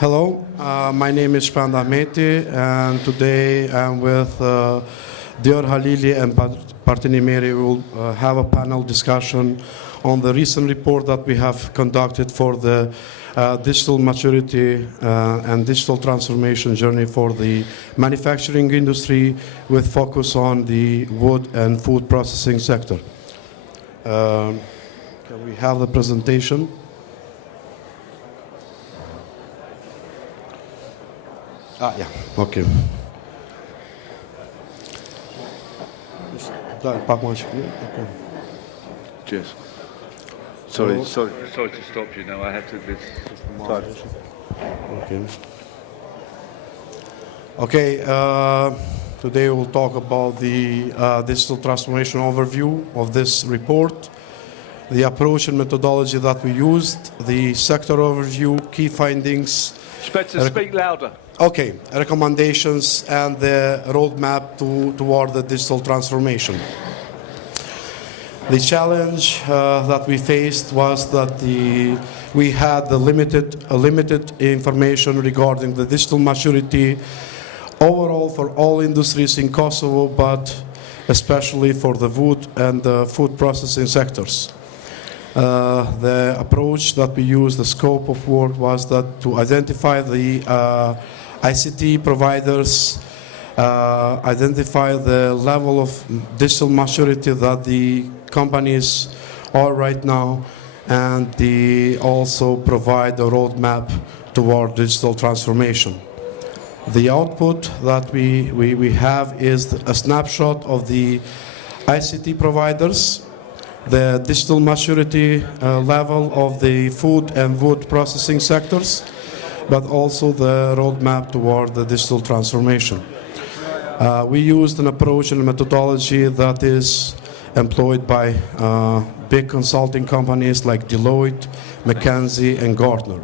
Hello, my name is Shpend Ahmeti, and today I'm with Dior Halili and Partini Mary. We will have a panel discussion on the recent report that we have conducted for the digital maturity and digital transformation journey for the manufacturing industry with focus on the wood and food processing sector. Can we have the presentation? Yeah, okay. Okay. Cheers. Sorry to stop you now. I have to. Okay. Today we'll talk about the digital transformation overview of this report, the approach and methodology that we used, the sector overview, key findings. Spencer, speak louder. Okay, recommendations and the roadmap toward the digital transformation. The challenge that we faced was that we had limited information regarding the digital maturity overall for all industries in Kosovo, but especially for the wood and the food processing sectors. The approach that we used, the scope of work, was that to identify the ICT providers, identify the level of digital maturity that the companies are right now, and also provide a roadmap toward digital transformation. The output that we have is a snapshot of the ICT providers, the digital maturity level of the food and wood processing sectors, but also the roadmap toward the digital transformation. We used an approach and a methodology that is employed by big consulting companies like Deloitte, McKinsey, and Gartner.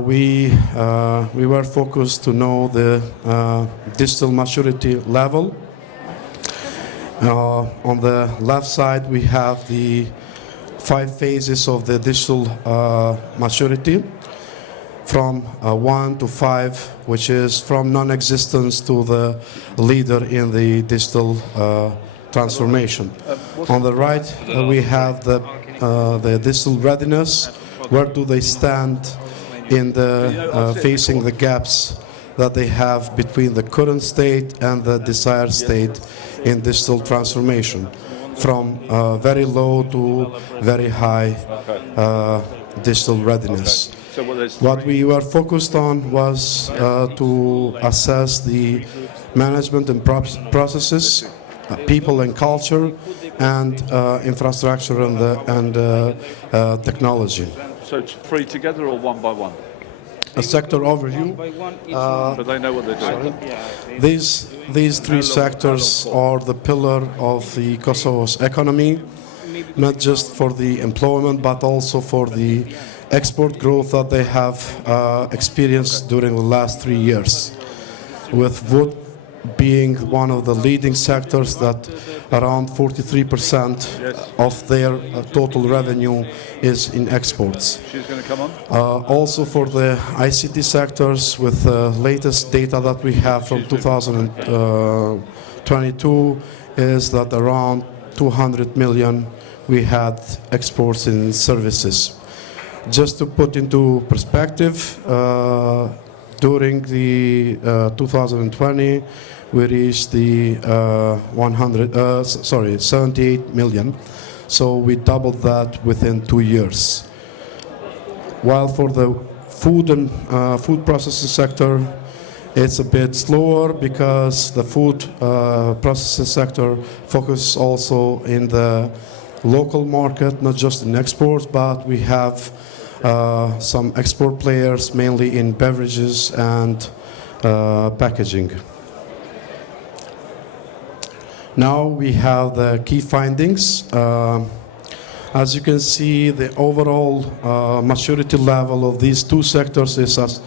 We were focused to know the digital maturity level. On the left side, we have the 5 phases of the digital maturity, from 1 to 5, which is from non-existence to the leader in the digital transformation. On the right, we have the digital readiness. Where do they stand in the facing the gaps that they have between the current state and the desired state in digital transformation, from very low to very high digital readiness. What we were focused on was to assess the management and processes, people and culture, and infrastructure and technology. So it's 3 together or 1 by 1? A sector overview. But they know what they're doing. These 3 sectors are the pillar of the Kosovo's economy, not just for the employment, but also for the export growth that they have experienced during the last 3 years, with wood being one of the leading sectors, that around 43% of their total revenue is in exports. She's going to come on. Also for the ICT sectors, with the latest data that we have from 2022, is that around 200 million we had exports in services. Just to put into perspective, during the 2020, we reached the 78 million. So we doubled that within 2 years. While for the food and food processing sector, it's a bit slower, because the food processing sector focuses also in the local market, not just in exports, but we have some export players, mainly in beverages and packaging. Now we have the key findings. As you can see, the overall maturity level of these 2 sectors is at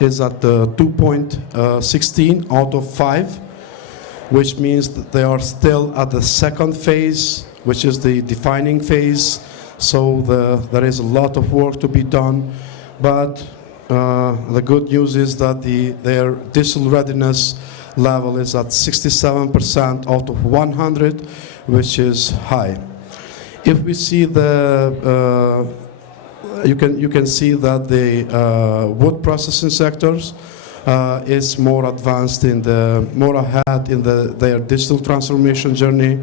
2.16 out of 5, which means that they are still at the second phase, which is the defining phase. So there is a lot of work to be done, but the good news is that their digital readiness level is at 67% out of 100, which is high. If we see you can see that the wood processing sectors is more advanced more ahead in their digital transformation journey,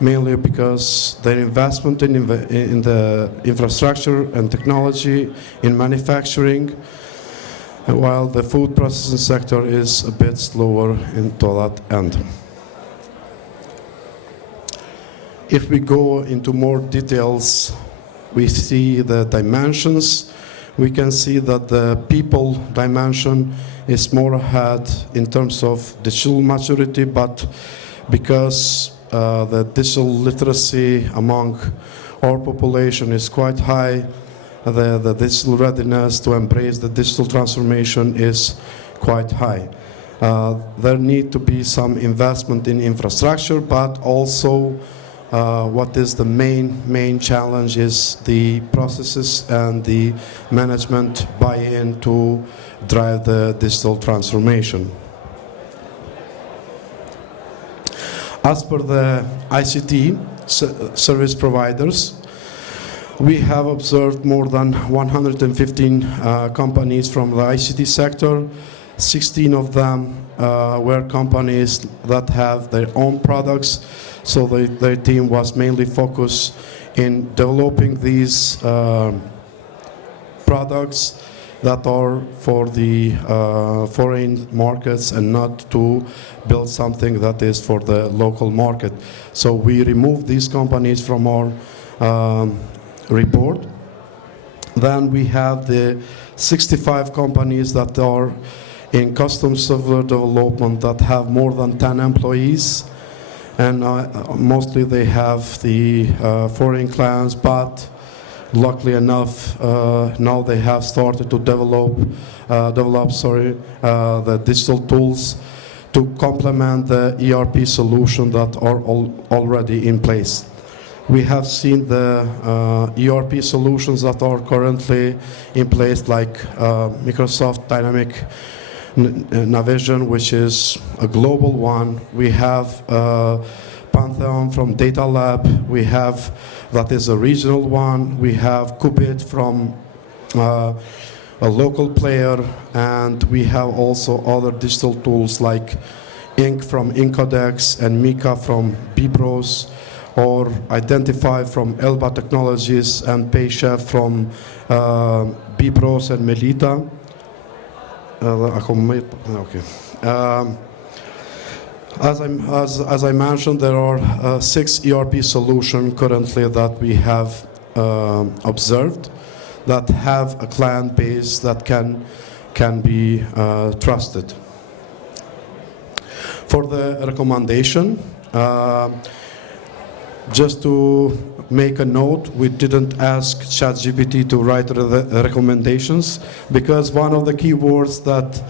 mainly because their investment in the infrastructure and technology in manufacturing, while the food processing sector is a bit slower into that end. If we go into more details, we see the dimensions. We can see that the people dimension is more ahead in terms of digital maturity, but because the digital literacy among our population is quite high, the digital readiness to embrace the digital transformation is quite high. There need to be some investment in infrastructure, but also what is the main challenge is the processes and the management buy-in to drive the digital transformation. As per the ICT service providers, we have observed more than 115 companies from the ICT sector. 16 of them were companies that have their own products, so their team was mainly focused in developing these products that are for the foreign markets and not to build something that is for the local market. So we removed these companies from our report. Then we have the 65 companies that are in custom software development that have more than 10 employees, and mostly they have the foreign clients, but luckily enough now they have started to develop the digital tools to complement the ERP solution that are already in place. We have seen the ERP solutions that are currently in place, like Microsoft Dynamic Navision, which is a global one. We have Pantheon from Data Lab. We have, that is a regional one. We have Qubit from a local player, and we have also other digital tools like Ink from Incodex and Mika from Bibros, or Identify from Elba Technologies and Paychef from Bibros and Melita. Okay. As I mentioned, there are 6 ERP solutions currently that we have observed that have a client base that can be trusted. For the recommendation, just to make a note, we didn't ask ChatGPT to write the recommendations, because one of the keywords that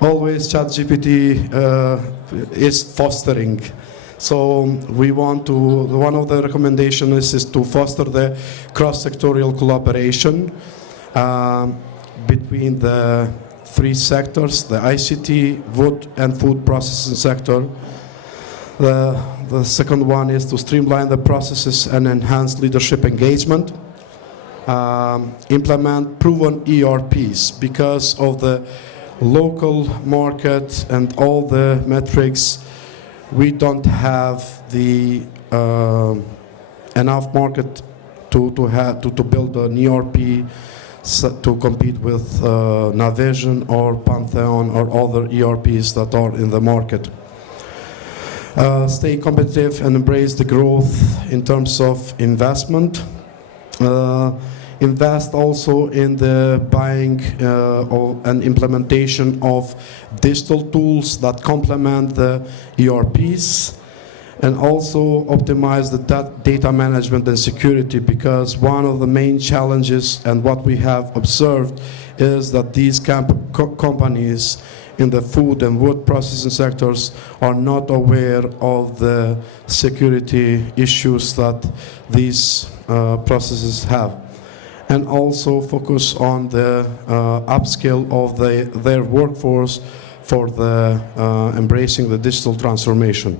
always ChatGPT is fostering. So we want to, one of the recommendations is to foster the cross-sectorial collaboration between the 3 sectors, the ICT, wood and food processing sector. The second one is to streamline the processes and enhance leadership engagement. Implement proven ERPs because of the local market and all the metrics. We don't have the enough market to build an ERP to compete with Navision or Pantheon or other ERPs that are in the market. Stay competitive and embrace the growth in terms of investment. Invest also in the buying and implementation of digital tools that complement the ERPs, and also optimize the data management and security, because one of the main challenges and what we have observed is that these companies in the food and wood processing sectors are not aware of the security issues that these processes have. and also focus on the upskill of their workforce for the embracing the digital transformation.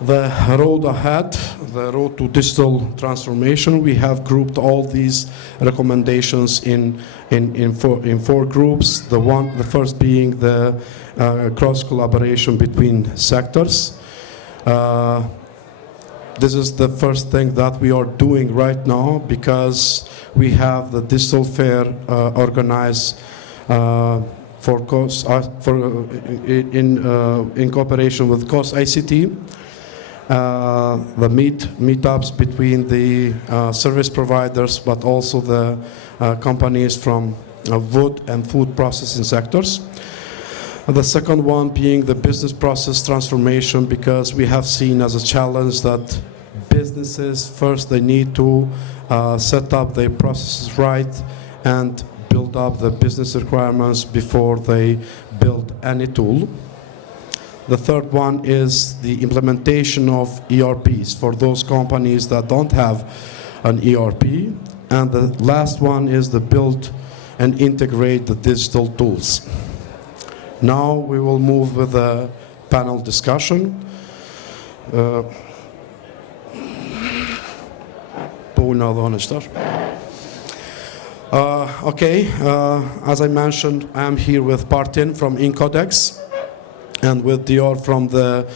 The road ahead, the road to digital transformation, we have grouped all these recommendations in four groups. The first being the cross collaboration between sectors. This is the first thing that we are doing right now, because we have the digital fair organized in cooperation with KosICT. The meetups between the service providers, but also the companies from wood and food processing sectors. The second one being the business process transformation, because we have seen as a challenge that businesses, first they need to set up their processes right and build up the business requirements before they build any tool. The third one is the implementation of ERPs for those companies that don't have an ERP. And the last one is the build and integrate the digital tools. Now we will move with the panel discussion. As I mentioned, I am here with Partin from Incodex, and with Dior from the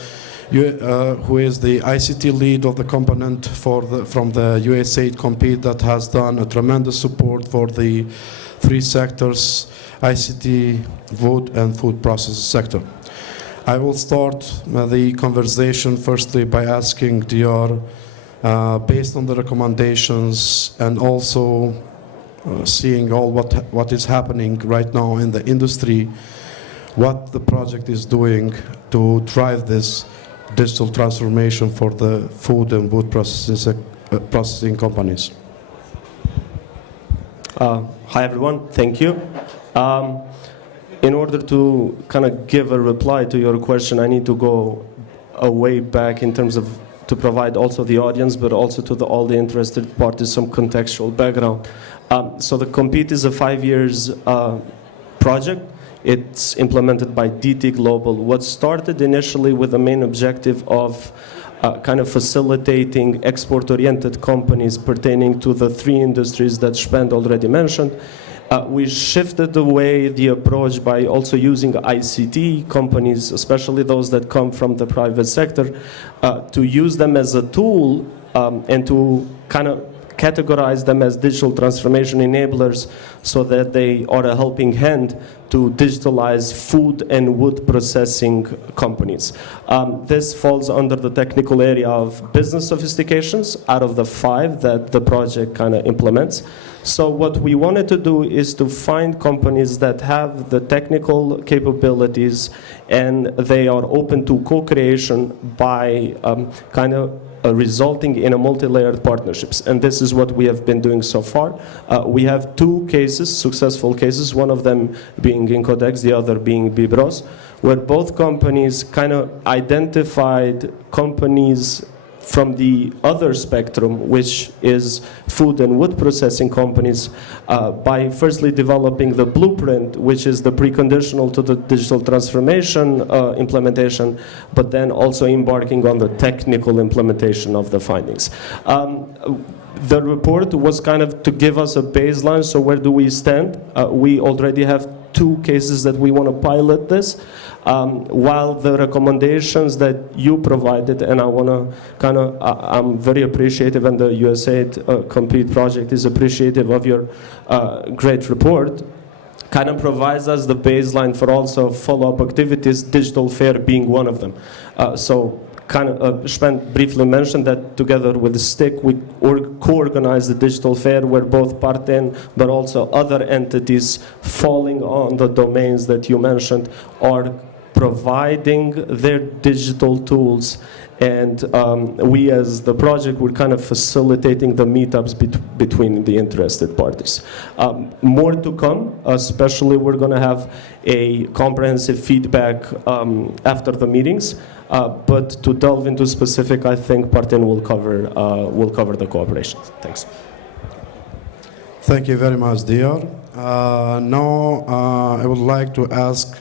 who is the ICT lead of the component from the USAID Compete, that has done a tremendous support for the three sectors: ICT, wood, and food processing sector. I will start the conversation firstly by asking Dior, based on the recommendations and also seeing all what is happening right now in the industry, what the project is doing to drive this digital transformation for the food and wood processing companies. Hi everyone, thank you. In order to kind of give a reply to your question, I need to go a way back in terms of to provide also the audience, but also to all the interested parties some contextual background. So the Compete is a 5 years project. It's implemented by DT Global. What started initially with the main objective of kind of facilitating export-oriented companies pertaining to the three industries that Shpend already mentioned. We shifted the approach by also using ICT companies, especially those that come from the private sector, to use them as a tool and to kind of categorize them as digital transformation enablers, so that they are a helping hand to digitalize food and wood processing companies. This falls under the technical area of business sophistications out of the 5 that the project kind of implements. So what we wanted to do is to find companies that have the technical capabilities and they are open to co-creation by kind of resulting in a multi-layered partnerships. And this is what we have been doing so far. We have 2 cases, successful cases, one of them being Incodex, the other being Bibros, where both companies kind of identified companies from the other spectrum, which is food and wood processing companies, by firstly developing the blueprint, which is the preconditional to the digital transformation implementation, but then also embarking on the technical implementation of the findings. The report was kind of to give us a baseline, so where do we stand? We already have 2 cases that we want to pilot this. While the recommendations that you provided, and I want to kind of, I'm very appreciative, and the USAID Compete project is appreciative of your great report, kind of provides us the baseline for also follow-up activities, digital fair being one of them. So kind of Shpend briefly mentioned that together with STIC, we co-organize the digital fair where both Parten, but also other entities falling on the domains that you mentioned are providing their digital tools, and we as the project, we're kind of facilitating the meetups between the interested parties. More to come, especially we're going to have a comprehensive feedback after the meetings, but to delve into specific, I think Parten will cover the cooperation. Thanks. Thank you very much, Dior. Now, I would like to ask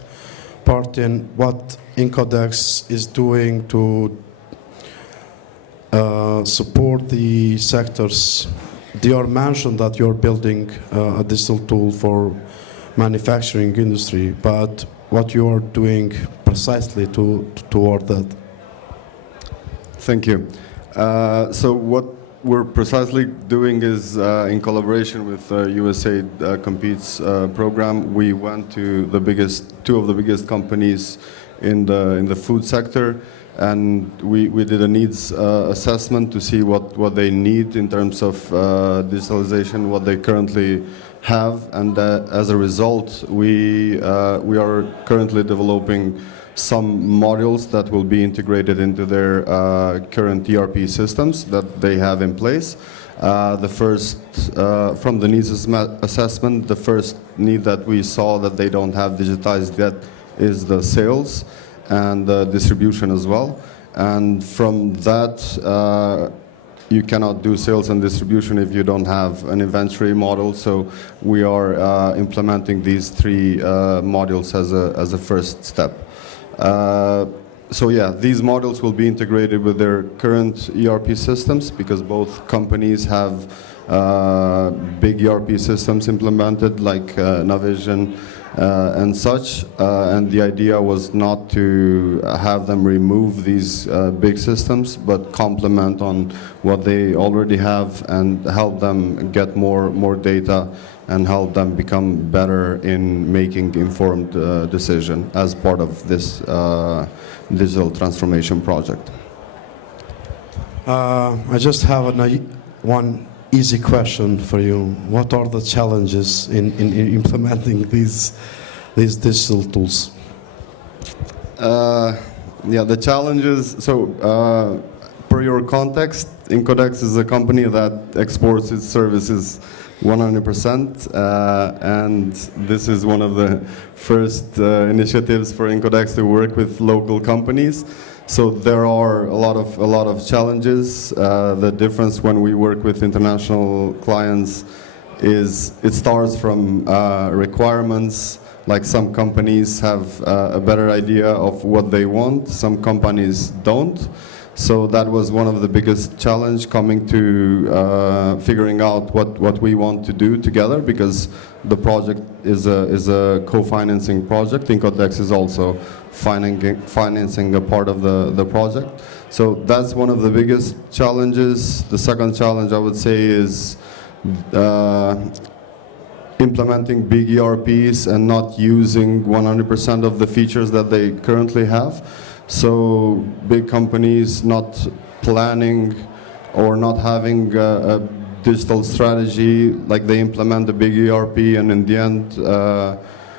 Martin what Incodex is doing to support the sectors. Dior mentioned that you're building a digital tool for manufacturing industry, but what you are doing precisely toward that? Thank you. So what we're precisely doing is, in collaboration with USAID Competes program, we went to two of the biggest companies in the food sector, and we did a needs assessment to see what they need in terms of digitalization, what they currently have, and as a result, we are currently developing some modules that will be integrated into their current ERP systems that they have in place. The first, from the needs assessment, the first need that we saw that they don't have digitized yet is the sales and the distribution as well. And from that, you cannot do sales and distribution if you don't have an inventory model. So we are implementing these three modules as a first step. So yeah, these models will be integrated with their current ERP systems because both companies have big ERP systems implemented like Navision and such. And the idea was not to have them remove these big systems, but complement on what they already have and help them get more data and help them become better in making informed decision as part of this digital transformation project. I just have one easy question for you. What are the challenges in implementing these digital tools? Yeah, the challenges, so per your context, Incodex is a company that exports its services 100%, and this is one of the first initiatives for Incodex to work with local companies. So there are a lot of challenges. The difference when we work with international clients is it starts from requirements. Like some companies have a better idea of what they want, some companies don't. So that was one of the biggest challenge coming to figuring out what we want to do together, because the project is a co-financing project. Incodex is also financing a part of the project. So that's one of the biggest challenges. The second challenge I would say is implementing big ERPs and not using 100% of the features that they currently have. So big companies not planning or not having a digital strategy, like they implement a big ERP and in the end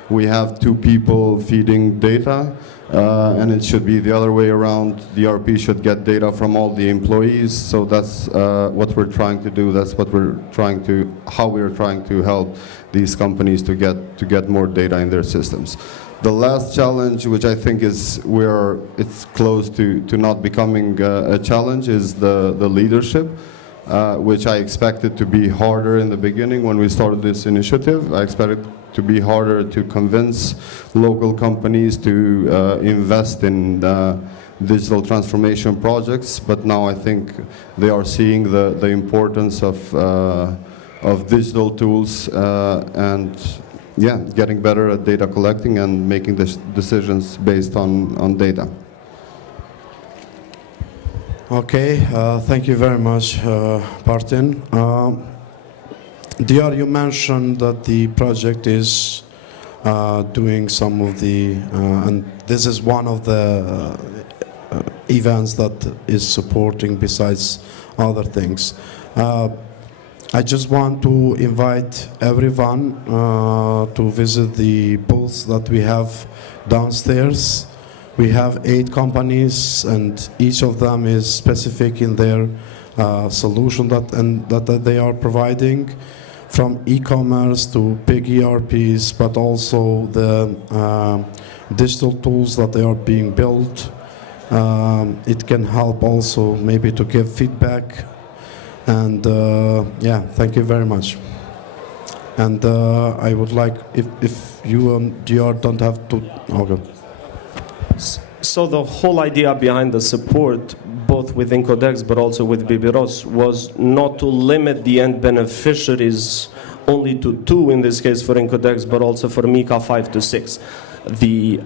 we have two people feeding data, and it should be the other way around. The ERP should get data from all the employees. So that's what we're trying to do. That's what how we're trying to help these companies to get more data in their systems. The last challenge, which I think is where it's close to not becoming a challenge, is the leadership, which I expected to be harder in the beginning when we started this initiative. I expected to be harder to convince local companies to invest in digital transformation projects, but now I think they are seeing the importance of digital tools and yeah, getting better at data collecting and making decisions based on data. Okay, thank you very much, Martin. Dior, you mentioned that the project is doing some of the, and this is one of the events that is supporting besides other things. I just want to invite everyone to visit the booths that we have downstairs. We have 8 companies, and each of them is specific in their solution that they are providing, from e-commerce to big ERPs, but also the digital tools that they are being built. It can help also maybe to give feedback. And yeah, thank you very much. And I would like, if you and Dior don't have to, okay. So the whole idea behind the support, both with Incodex but also with Bibiros, was not to limit the end beneficiaries only to 2 in this case for Incodex, but also for MiCA 5 to 6. The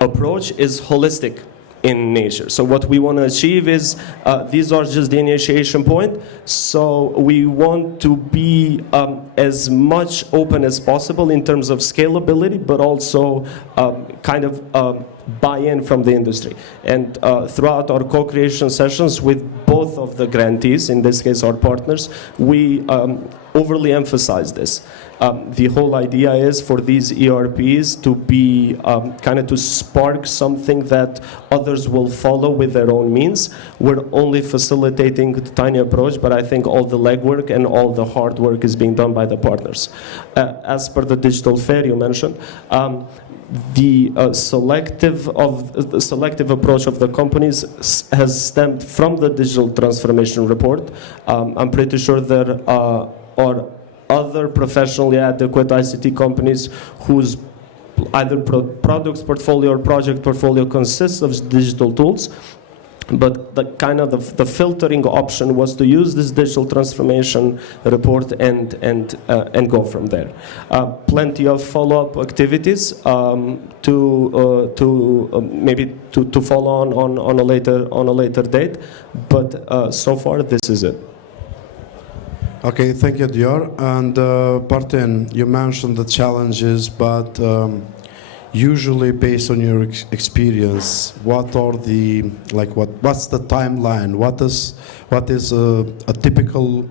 approach is holistic in nature. So what we want to achieve is, these are just the initiation point. So we want to be as much open as possible in terms of scalability, but also kind of buy-in from the industry. And throughout our co-creation sessions with both of the grantees, in this case our partners, we overly emphasize this. The whole idea is for these ERPs to be kind of to spark something that others will follow with their own means. We're only facilitating the tiny approach, but I think all the legwork and all the hard work is being done by the partners. As per the digital fair you mentioned, the selective approach of the companies has stemmed from the digital transformation report. I'm pretty sure there are other professionally adequate ICT companies whose either products portfolio or project portfolio consists of digital tools. But the kind of the filtering option was to use this digital transformation report and go from there. Plenty of follow-up activities maybe to follow on a later date. But so far this is it. Okay, thank you, Dior. And Partin, you mentioned the challenges, but usually based on your experience, what are the what's the timeline? What is a typical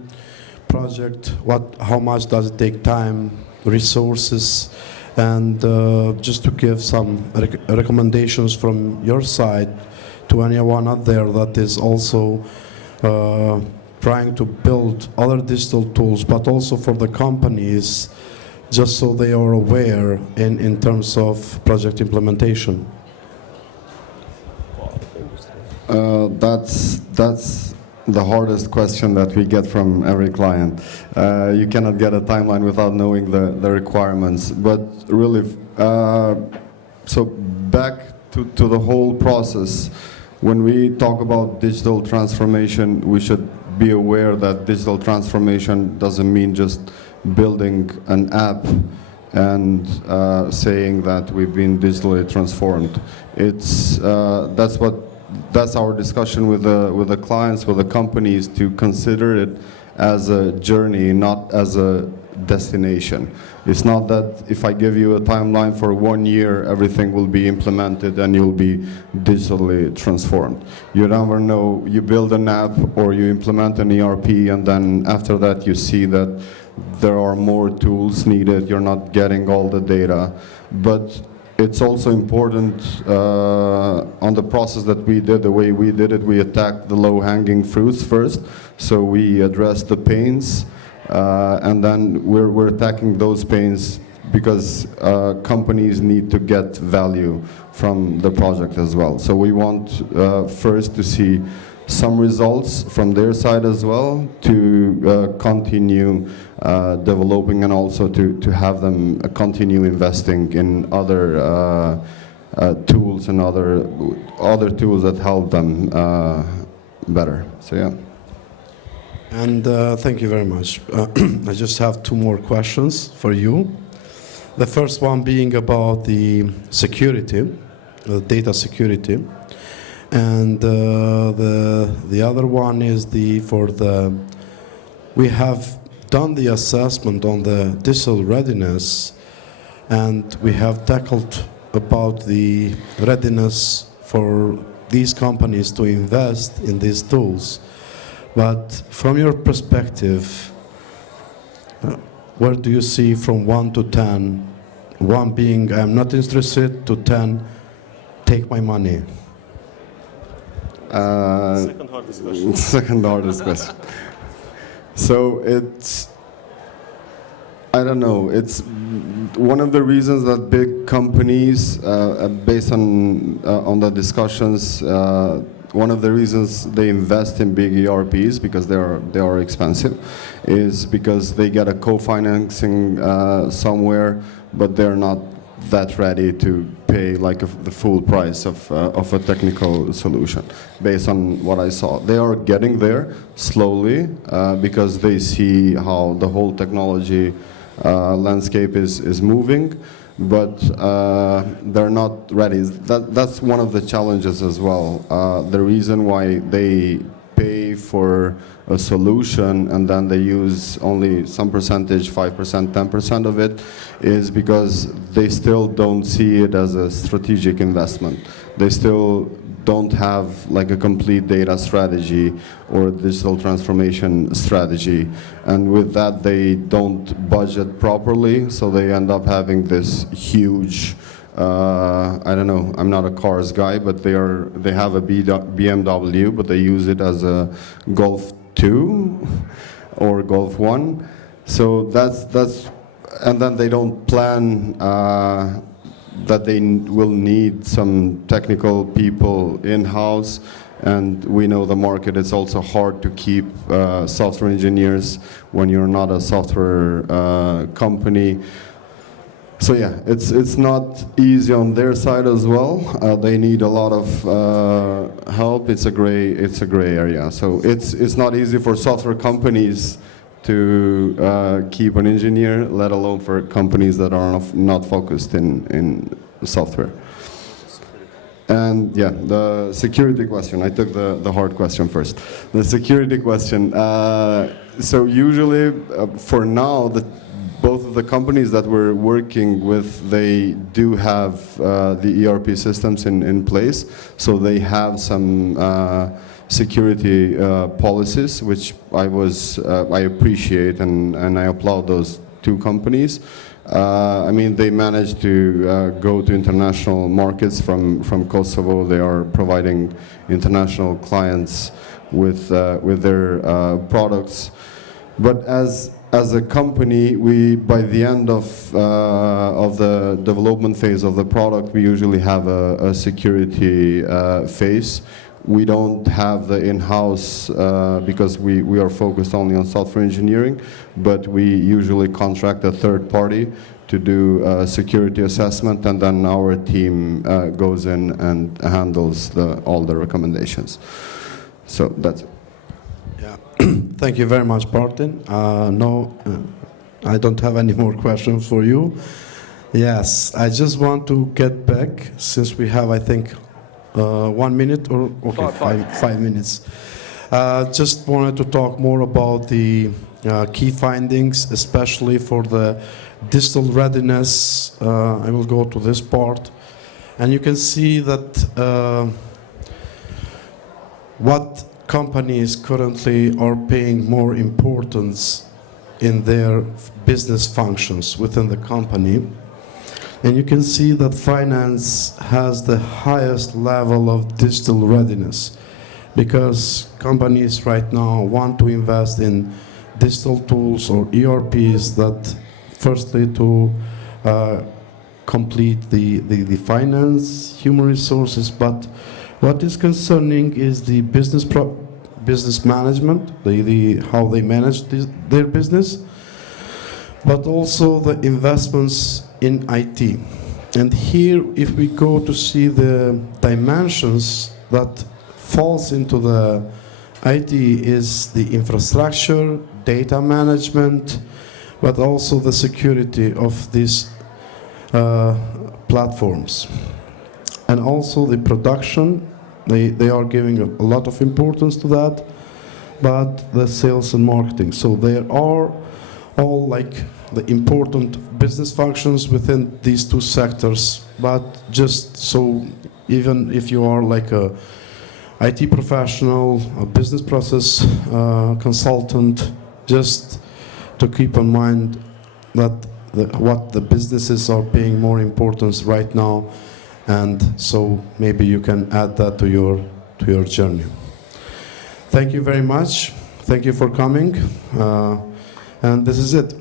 project? How much does it take time, resources, and just to give some recommendations from your side to anyone out there that is also trying to build other digital tools, but also for the companies, just so they are aware in terms of project implementation. That's the hardest question that we get from every client. You cannot get a timeline without knowing the requirements. But really, so back to the whole process, when we talk about digital transformation, we should be aware that digital transformation doesn't mean just building an app and saying that we've been digitally transformed. It's that's our discussion with the clients, with the companies, to consider it as a journey, not as a destination. It's not that if I give you a timeline for 1 year, everything will be implemented and you'll be digitally transformed. You never know. You build an app or you implement an ERP, and then after that you see that there are more tools needed. You're not getting all the data. But it's also important on the process that we did, the way we did it, we attacked the low-hanging fruits first. So we addressed the pains. And then we're attacking those pains because companies need to get value from the project as well. So we want first to see some results from their side as well, to continue developing, and also to have them continue investing in other tools and other tools that help them better. So yeah. And thank you very much. I just have 2 more questions for you. The first one being about the security, the data security. And the other one is we have done the assessment on the digital readiness, and we have tackled about the readiness for these companies to invest in these tools. But from your perspective, where do you see from 1 to 10, 1 being I'm not interested, to 10, take my money? Second hardest question. Second hardest question. So I don't know, it's one of the reasons that big companies, based on the discussions, one of the reasons they invest in big ERPs, because they are expensive, is because they get a co-financing somewhere, but they're not that ready to pay like the full price of a technical solution. Based on what I saw, they are getting there slowly because they see how the whole technology landscape is moving, but they're not ready. That's one of the challenges as well. The reason why they pay for a solution and then they use only some percentage, 5%, 10% of it, is because they still don't see it as a strategic investment. They still don't have like a complete data strategy or digital transformation strategy. And with that, they don't budget properly, so they end up having this huge, I don't know, I'm not a cars guy, but they have a BMW, but they use it as a Golf 2 or Golf 1. So that's and then they don't plan that they will need some technical people in-house, and we know the market. It's also hard to keep software engineers when you're not a software company. So yeah, it's not easy on their side as well. They need a lot of help. It's a gray area. So it's not easy for software companies to keep an engineer, let alone for companies that are not focused in software. And yeah, the security question. I took the hard question first. The security question. So usually, for now, both of the companies that we're working with, they do have the ERP systems in place. So they have some security policies, which I appreciate, and I applaud those two companies. I mean, they managed to go to international markets from Kosovo. They are providing international clients with their products. But as a company, by the end of the development phase of the product, we usually have a security phase. We don't have the in-house because we are focused only on software engineering, but we usually contract a third party to do a security assessment, and then our team goes in and handles all the recommendations. So that's it. Yeah. Thank you very much, Martin. No, I don't have any more questions for you. Yes, I just want to get back, since we have, I think, 1 minute or okay, five minutes. Just wanted to talk more about the key findings, especially for the digital readiness. I will go to this part, and you can see that what companies currently are paying more importance in their business functions within the company. And you can see that finance has the highest level of digital readiness, because companies right now want to invest in digital tools or ERPs that, firstly, to complete the finance, human resources, but what is concerning is the business management, how they manage their business, but also the investments in IT. And here, if we go to see the dimensions that falls into the IT, is the infrastructure, data management, but also the security of these platforms. And also the production, they are giving a lot of importance to that, but the sales and marketing. So they are all like the important business functions within these two sectors. But just so, even if you are like a IT professional, a business process consultant, just to keep in mind that what the businesses are paying more importance right now, and so maybe you can add that to your journey. Thank you very much. Thank you for coming, and this is it.